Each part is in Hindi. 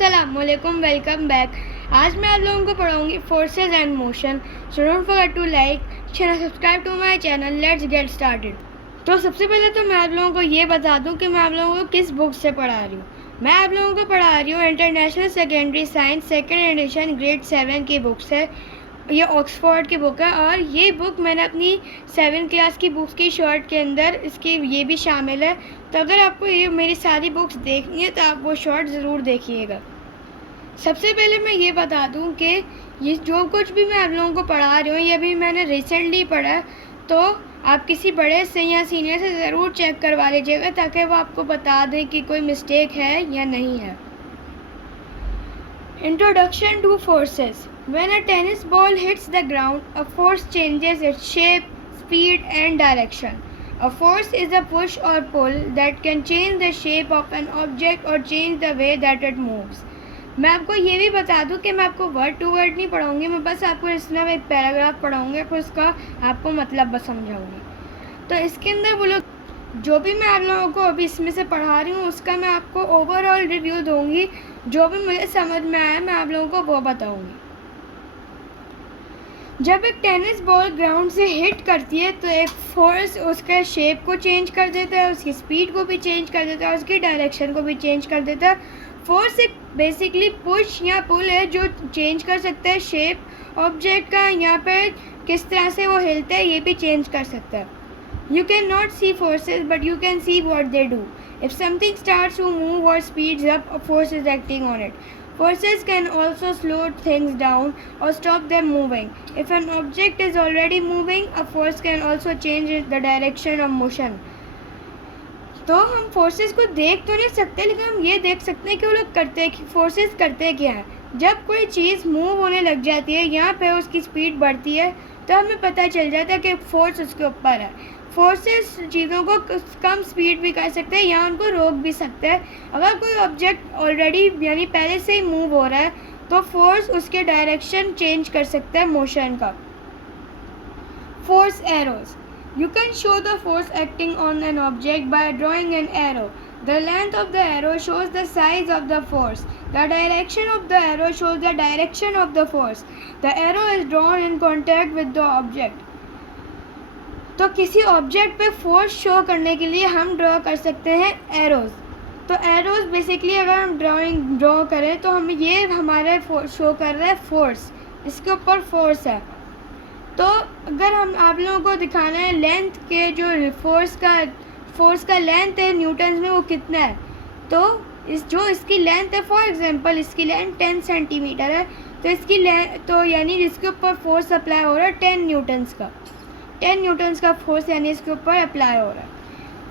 अस्सलाम वालेकुम, वेलकम बैक। आज मैं आप लोगों को पढ़ाऊंगी forces and motion. So don't forget to like share subscribe to my channel. Let's get started. तो सबसे पहले तो मैं आप लोगों को ये बता दूं कि मैं आप लोगों को किस बुक से पढ़ा रही हूँ। मैं आप लोगों को पढ़ा रही हूँ international secondary science second edition grade 7 की बुक से। ये ऑक्सफोर्ड की बुक है और ये बुक मैंने अपनी 7 क्लास की बुक्स की शॉर्ट के अंदर इसकी ये भी शामिल है। तो अगर आपको ये मेरी सारी बुक्स देखनी है तो आप वो शॉर्ट ज़रूर देखिएगा। सबसे पहले मैं ये बता दूं कि ये जो कुछ भी मैं आप लोगों को पढ़ा रही हूँ ये भी मैंने रिसेंटली पढ़ा है। तो आप किसी बड़े से या सीनियर से ज़रूर चेक करवा लीजिएगा ताकि वो आपको बता दें कि कोई मिस्टेक है या नहीं है। Introduction to forces. When a tennis ball hits the ground, a force changes its shape, speed and direction. A force is a push or pull that can change the shape of an object or change the way that it moves. मैं आपको ये भी बता दूं कि मैं आपको वर्ड टू वर्ड नहीं पढ़ाऊँगी, मैं बस आपको इसमें एक पैराग्राफ पढ़ाऊँगी फिर उसका आपको मतलब बस समझाऊँगी। तो इसके अंदर वो लोग जो भी मैं आप लोगों को अभी इसमें से पढ़ा रही हूँ उसका मैं आपको ओवरऑल रिव्यू दूँगी। जो भी मुझे समझ में आया मैं आप लोगों को वो बताऊँगी। जब एक टेनिस बॉल ग्राउंड से हिट करती है तो एक फोर्स उसके शेप को चेंज कर देता है, उसकी स्पीड को भी चेंज कर देता है, उसकी डायरेक्शन को भी चेंज कर देता है। फोर्स एक बेसिकली पुश या पुल है जो चेंज कर सकता है शेप ऑब्जेक्ट का, यहाँ पे किस तरह से वो हिलता है ये भी चेंज कर सकता है। You cannot see forces, but you can see what they do. If something starts to move or speeds up, a force is acting on it. Forces can also slow things down or stop them moving. If an object is already moving, a force can also change the direction of motion. तो हम फोर्सेस को देख तो नहीं सकते लेकिन हम ये देख सकते हैं कि वो लोग करते हैं, फोर्सेस करते क्या है। जब कोई चीज़ मूव होने लग जाती है, यहाँ पे उसकी स्पीड बढ़ती है तो हमें पता चल जाता है कि फोर्स उसके ऊपर है। फोर्सेस चीज़ों को कम स्पीड भी कर सकते हैं या उनको रोक भी सकते हैं। अगर कोई ऑब्जेक्ट ऑलरेडी यानी पहले से ही मूव हो रहा है तो फोर्स उसके डायरेक्शन चेंज कर सकता है मोशन का। Force arrows. You can show the force acting on an object by drawing an arrow. The length of the arrow shows the size of the force. The direction of the arrow shows the direction of the force. The arrow is drawn in contact with the object. तो किसी ऑब्जेक्ट पे फोर्स शो करने के लिए हम ड्रॉ कर सकते हैं एरोज। तो एरोज बेसिकली अगर हम ड्रॉ करें तो हम ये हमारे शो कर रहा है फोर्स, इसके ऊपर फोर्स है। तो अगर हम आप लोगों को दिखाना है लेंथ के जो फोर्स का लेंथ है न्यूटन्स में वो कितना है, तो इसकी लेंथ है, फॉर एग्जांपल इसकी लेंथ 10 सेंटीमीटर है तो इसकी लेंथ तो यानी जिसके ऊपर फोर्स अप्लाई हो रहा है 10 न्यूटन्स का फोर्स यानी इसके ऊपर अप्लाई हो रहा है।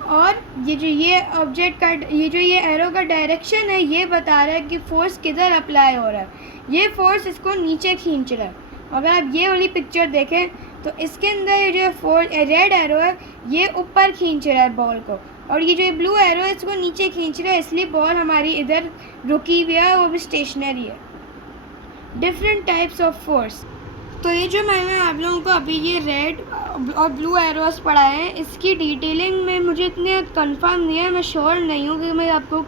और ये ऑब्जेक्ट का ये एरो का डायरेक्शन है ये बता रहा है कि फोर्स किधर अप्लाई हो रहा है। ये फोर्स इसको नीचे खींच रहा है। अगर आप ये वाली पिक्चर देखें तो इसके अंदर ये जो रेड एरो है ये ऊपर खींच रहा है बॉल को, और ये जो ब्लू एरो है इसको नीचे खींच रहा है, इसलिए बॉल हमारी इधर रुकी हुई है, वो भी स्टेशनरी है। Different types of force. तो ये जो मैंने आप लोगों को अभी ये रेड और ब्लू एरोस पढ़ाए हैं इसकी डिटेलिंग में मुझे इतने कंफर्म नहीं है, मैं श्योर नहीं हूँ कि मैं आपको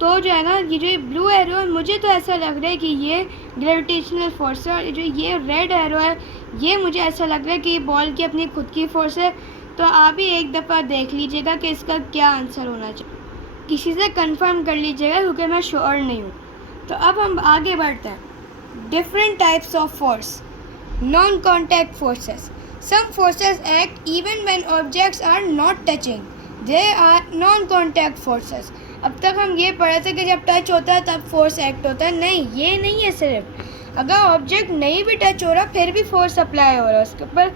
तो जो है ना ये जो ब्लू एरो है मुझे तो ऐसा लग रहा है कि ये ग्रेविटेशनल फोर्स है, और जो ये रेड एरो है ये मुझे ऐसा लग रहा है कि ये बॉल की अपनी खुद की फोर्स है। तो आप ही एक दफ़ा देख लीजिएगा कि इसका क्या आंसर होना चाहिए, किसी से कंफर्म कर लीजिएगा क्योंकि मैं श्योर नहीं हूँ। तो अब हम आगे बढ़ते हैं। Different types of force. Non contact forces. Some forces act even when objects are not touching, they are non contact forces. अब तक हम ये पढ़े थे कि जब टच होता है तब फोर्स एक्ट होता है, नहीं ये नहीं है, सिर्फ अगर ऑब्जेक्ट नहीं भी टच हो रहा फिर भी फोर्स अप्लाई हो रहा है उसके ऊपर।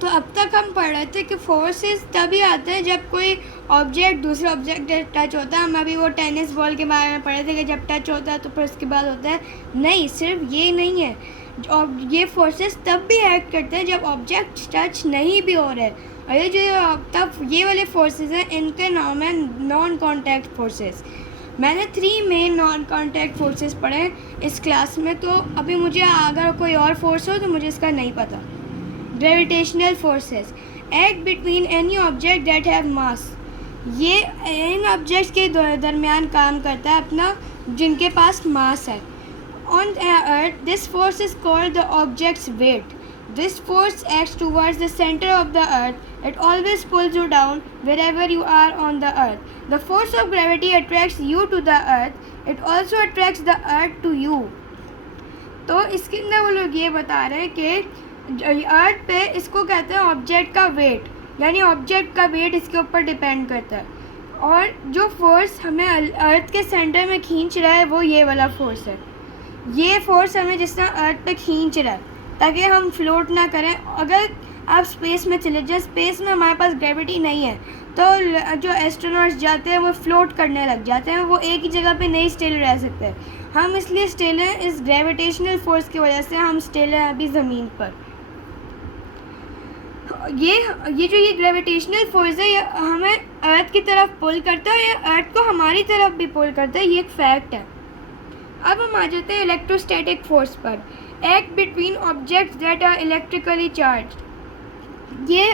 तो अब तक हम पढ़ रहे थे कि फोर्सेस तभी आते हैं जब कोई ऑब्जेक्ट दूसरे ऑब्जेक्ट टच होता है। हम अभी वो टेनिस बॉल के बारे में पढ़े थे कि जब टच होता है तो फिर उसके बाद होता है, नहीं सिर्फ ये नहीं है, ये फोर्सेस तब भी एक्ट करते हैं जब ऑब्जेक्ट टच नहीं भी हो रहे। और ये जो तब ये वाले फोर्सेस हैं इनके नाम है नॉन कॉन्टैक्ट फोर्सेस। मैंने 3 मेन नॉन कॉन्टैक्ट फोर्सेस पढ़े इस क्लास में, तो अभी मुझे अगर कोई और फोर्स हो तो मुझे इसका नहीं पता। Gravitational forces act between any object that have मास. ये इन ऑब्जेक्ट्स के दरमियान काम करता है अपना, जिनके पास मास है. On Earth, this force is called the object's weight. This force acts towards the center of the Earth. It always pulls you down wherever you are on the Earth. The force of gravity attracts you to the Earth. It also attracts the Earth to you. तो इसके अंदर वो लोग ये बता रहे हैं कि अर्थ पे इसको कहते हैं ऑब्जेक्ट का वेट, यानी ऑब्जेक्ट का वेट इसके ऊपर डिपेंड करता है. और जो फोर्स हमें अर्थ के सेंटर में खींच रहा है वो ये वाला फोर्स है. ये फोर्स हमें जिस तरह अर्थ पे खींच रहा है ताकि हम फ्लोट ना करें. अगर आप स्पेस में चले जाए, स्पेस में हमारे पास ग्रेविटी नहीं है, तो जो एस्ट्रोनॉट्स जाते हैं वो फ्लोट करने लग जाते हैं, वो एक ही जगह पे नहीं स्टिल रह सकते. हम इसलिए स्टिल हैं, इस ग्रेविटेशनल फोर्स की वजह से हम स्टिल हैं अभी ज़मीन पर. ये जो ये ग्रेविटेशनल फोर्स है ये हमें अर्थ की तरफ पुल करता है, या अर्थ को हमारी तरफ भी पुल करता है. ये एक फैक्ट है. अब हम आ जाते हैं इलेक्ट्रोस्टैटिक फोर्स पर. Act between objects that are electrically charge. ये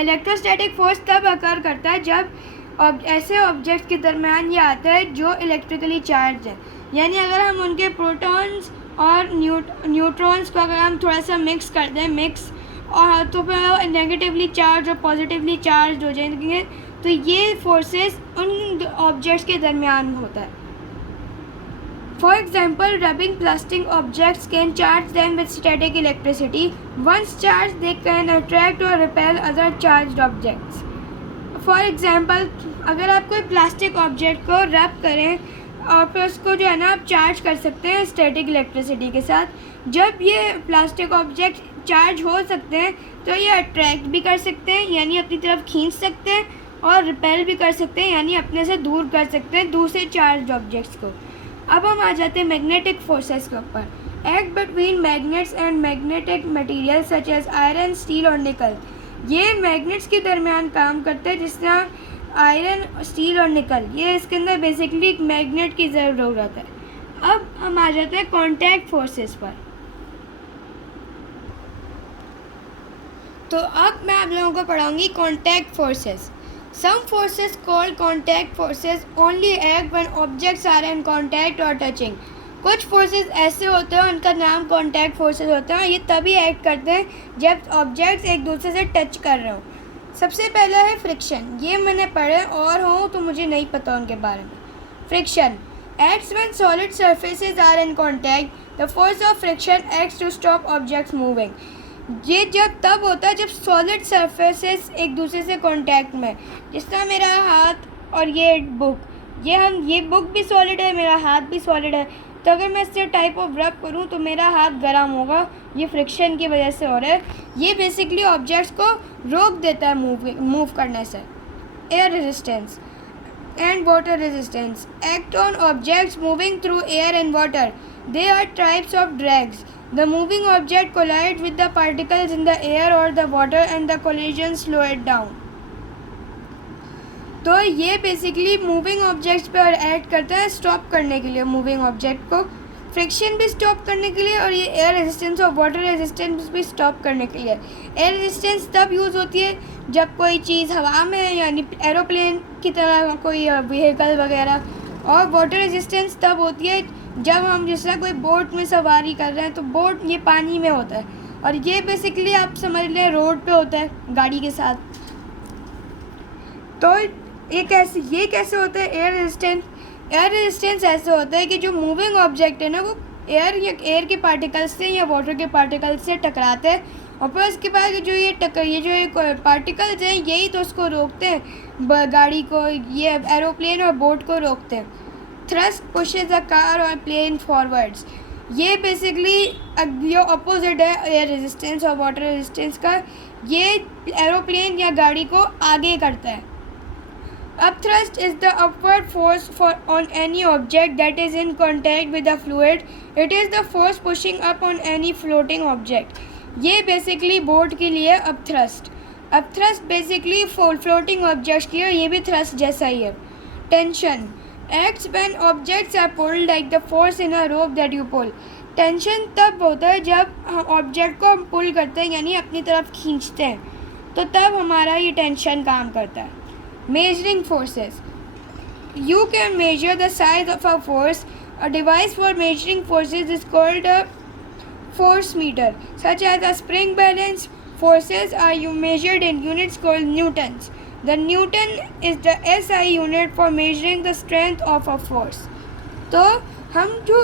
इलेक्ट्रोस्टैटिक फोर्स तब अकर करता है जब ऐसे ऑब्जेक्ट्स के दरमियान ये आता है जो इलेक्ट्रिकली चार्ज है. यानी अगर हम उनके प्रोटॉन्स और न्यूट्रॉन्स को अगर हम थोड़ा सा मिक्स कर दें, और तो फिर नेगेटिवली चार्ज और पॉजिटिवली चार्ज हो जाएंगे, तो ये फोर्सेस उन ऑब्जेक्ट्स के दरमियान होता है. For example, rubbing plastic objects can charge them with static electricity. Once charged, they can attract or repel other charged objects. For example, अगर आप कोई प्लास्टिक ऑब्जेक्ट को रब करें और फिर उसको जो है ना आप चार्ज कर सकते हैं स्टैटिक इलेक्ट्रिसिटी के साथ. जब ये प्लास्टिक ऑब्जेक्ट चार्ज हो सकते हैं तो ये अट्रैक्ट भी कर सकते हैं, यानी अपनी तरफ खींच सकते हैं, और रिपेल भी कर सकते हैं, यानी अपने से दूर कर सकते हैं दूसरे चार्ज ऑब्जेक्ट्स को. अब हम आ जाते हैं मैग्नेटिक फोर्सेस के ऊपर. Act between magnets and magnetic material such as iron, steel और निकल. ये मैग्नेट्स के दरमियान काम करते हैं, जिस तरह आयरन, स्टील और निकल. ये इसके अंदर बेसिकली एक मैग्नेट की ज़रूरत है. अब हम आ जाते हैं कॉन्टैक्ट फोर्सेस पर. तो अब मैं आप लोगों को पढ़ाऊँगी contact forces. Some forces called contact forces only act when objects are in contact or touching. कुछ फोर्सेस ऐसे होते हैं उनका नाम कॉन्टैक्ट फोर्सेस होते हैं. ये तभी एक्ट करते हैं जब ऑब्जेक्ट्स एक दूसरे से टच कर रहे हो. सबसे पहला है फ्रिक्शन. ये मैंने पढ़े और हो तो मुझे नहीं पता उनके बारे में. Friction acts when solid surfaces are in contact. The force of friction acts to stop objects moving. ये जब तब होता है जब सॉलिड सरफेसेस एक दूसरे से कांटेक्ट में, जिस तरह मेरा हाथ और ये बुक, ये बुक भी सॉलिड है, मेरा हाथ भी सॉलिड है, तो अगर मैं इससे टाइप ऑफ रब करूँ तो मेरा हाथ गर्म होगा. ये फ्रिक्शन की वजह से हो रहा है. ये बेसिकली ऑब्जेक्ट्स को रोक देता है मूव करने से. Air resistance and water resistance act on objects moving through air and water. They are types of drags. The moving object collides with the particles in the air or the water and the collision slow it down. तो ये बेसिकली मूविंग ऑब्जेक्ट्स पर एक्ट करता है स्टॉप करने के लिए, मूविंग ऑब्जेक्ट को फ्रिक्शन भी स्टॉप करने के लिए, और ये एयर रेजिस्टेंस और वाटर रेजिस्टेंस भी स्टॉप करने के लिए. एयर रेजिस्टेंस तब यूज़ होती है जब कोई चीज़ हवा में है, यानी एरोप्लेन की तरह कोई व्हीकल वगैरह, और वाटर रेजिस्टेंस तब होती है जब हम जिस तरह कोई बोट में सवारी कर रहे हैं, तो बोट ये पानी में होता है, और ये बेसिकली आप समझ लें रोड पे होता है गाड़ी के साथ. तो ये कैसे होता है एयर रेजिस्टेंस. एयर रेजिस्टेंस ऐसे होता है कि जो मूविंग ऑब्जेक्ट है ना वो एयर के पार्टिकल्स से या वाटर के पार्टिकल्स से टकराते हैं, और फिर उसके बाद ये जो पार्टिकल्स हैं यही तो उसको रोकते हैं, गाड़ी को, ये एरोप्लेन और बोट को रोकते हैं. थ्रस्ट पुशेस अ कार और प्लेन फॉरवर्ड्स. ये बेसिकली ये अपोजिट है एयर रेजिस्टेंस और वाटर रेजिस्टेंस का. ये एरोप्लेन या गाड़ी को आगे करता है. Upthrust is the upward force on any object that is in contact with the fluid. It is the force pushing up on any floating object. ये बेसिकली बोट के लिए upthrust. Upthrust basically floating objects की है, ये भी थ्रस्ट जैसा ही है. Tension acts when objects are pulled like the force in a rope that you pull. Tension तब होता है जब ऑब्जेक्ट को हम पुल करते हैं, यानी अपनी तरफ खींचते हैं, तो तब हमारा ये टेंशन काम करता है. Measuring forces. You can measure the size of a force. A device for measuring forces is called a force meter. Such as a spring balance, forces are measured in units called newtons. The Newton is the SI unit for measuring the strength of a force. तो हम जो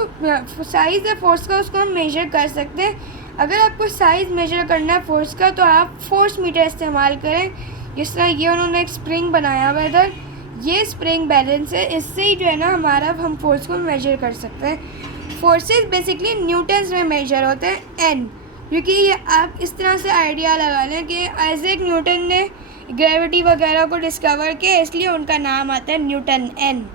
साइज़ है फोर्स का उसको हम मेजर कर सकते हैं। अगर आपको साइज़ मेजर करना है फोर्स का तो आप फोर्स मीटर इस्तेमाल करें। जिस तरह ये उन्होंने एक स्प्रिंग बनाया हुआ इधर, ये स्प्रिंग बैलेंस है, इससे ही जो है ना हमारा हम फोर्स को मेजर कर सकते हैं। फोर्सेस बेसिकली न्यूटन्स में मेजर होते हैं एन, क्योंकि ये आप इस तरह से आइडिया लगा लें कि आइजैक न्यूटन ने ग्रेविटी वगैरह को डिस्कवर किया, इसलिए उनका नाम आता है न्यूटन एन।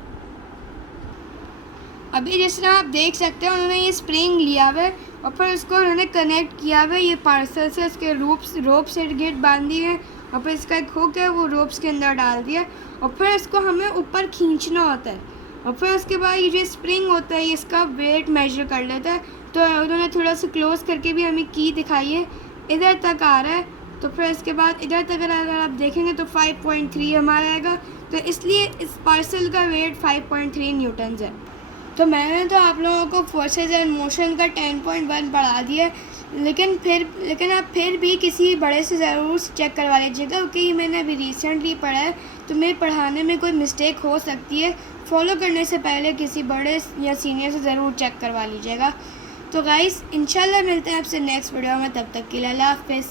अभी जिस तरह आप देख सकते हैं उन्होंने ये स्प्रिंग लिया हुआ है और फिर उसको उन्होंने कनेक्ट किया हुआ है ये पार्सल से, उसके रोप से गेट बांध दिए हैं और फिर इसका एक हुक है वो रोप्स के अंदर डाल दिया और फिर इसको हमें ऊपर खींचना होता है और फिर उसके बाद ये जो स्प्रिंग होता है इसका वेट मेजर कर लेता है। तो उन्होंने थोड़ा सा क्लोज करके भी हमें की दिखाई है, इधर तक आ रहा है, तो फिर इसके बाद इधर तक अगर आप देखेंगे तो 5.3 हमारा आएगा, तो इसलिए इस पार्सल का वेट 5.3 न्यूटन्स है। तो मैंने तो आप लोगों को फोर्सेस एंड मोशन का 10.1 पढ़ा दिया, लेकिन आप फिर भी किसी बड़े से ज़रूर चेक करवा लीजिएगा, क्योंकि मैंने अभी रिसेंटली पढ़ा है तो मेरे पढ़ाने में कोई मिस्टेक हो सकती है। फॉलो करने से पहले किसी बड़े या सीनियर से ज़रूर चेक करवा लीजिएगा। तो गाइस इंशाल्लाह मिलते हैं आपसे नेक्स्ट वीडियो में, तब तक के लिए अल्लाह हाफ़िज़।